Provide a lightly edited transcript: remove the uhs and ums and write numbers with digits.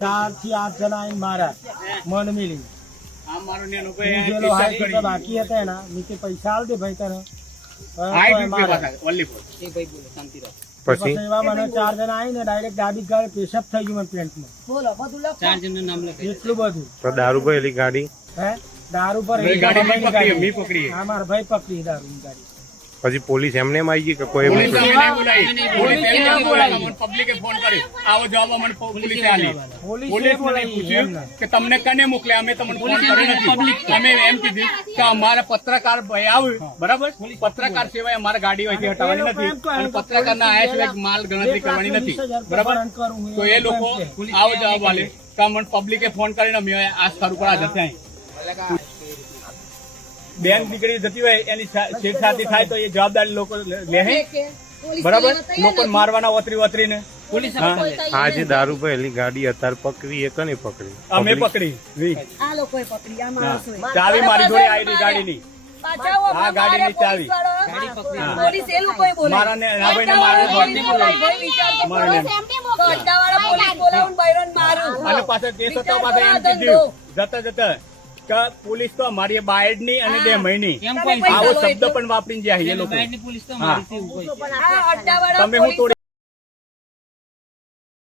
4 થી 8 જણા આવીને મારા મન મિલી બાકી હતા એના નીચે પૈસા આલ દે ભાઈ તને પછી એવા મને 4 જણા આવીને ડાયરેક્ટ ગાડી ગાળે પેશાબ થઈ ગયું મને પેન્ટમાં એટલું બધું તો દારૂ ભરેલી ગાડી હે દારૂ પર હા મારા ભાઈ પકડી દારૂ ગાડી પછી પોલીસ એમને આવી ગઈ કે કોઈ પબ્લિકે ફોન કર્યો આવો જવાબ અમને પોલીસે આલી પોલીસ મને પૂછ્યું કે તમને કને મોકલ્યા અમે તમને ફોન કર્યો નથી અમે એમ કીધું કે અમારા પત્રકાર ભાઈ આવ્યું બરાબર પત્રકાર સિવાય અમારા ગાડી અહીંથી હટાવવાની નથી અને પત્રકારના આયા સિવાય માલ ગણતરી કરવાની નથી બરાબર તો એ લોકો આવો જવાબ આલે કે અમને પબ્લિકે ફોન કરીને અમે આ સ્થળ ઉપર હાજર થયા બેન દીકરી જતી હોય એની છેડછાતી થાય તો એ જવાબદારી લોકો લે બરાબર લોકો મારવાના વતરીને આ જે દારૂ ભરેલી ગાડી અત્યારે પકડી એ કને પકડી અમે પકડી ચાવી મારી જોડે આવી ગાડીની આ ગાડીની ચાવી મારાને અને પાછળ તે છતાં પાછળ એમ કીધું જતા પોલીસ તો અમારી બાયડ ની અને 2 મહિની આવો શબ્દ પણ વાપરીને જાય એ લોકો તમે હું તોડી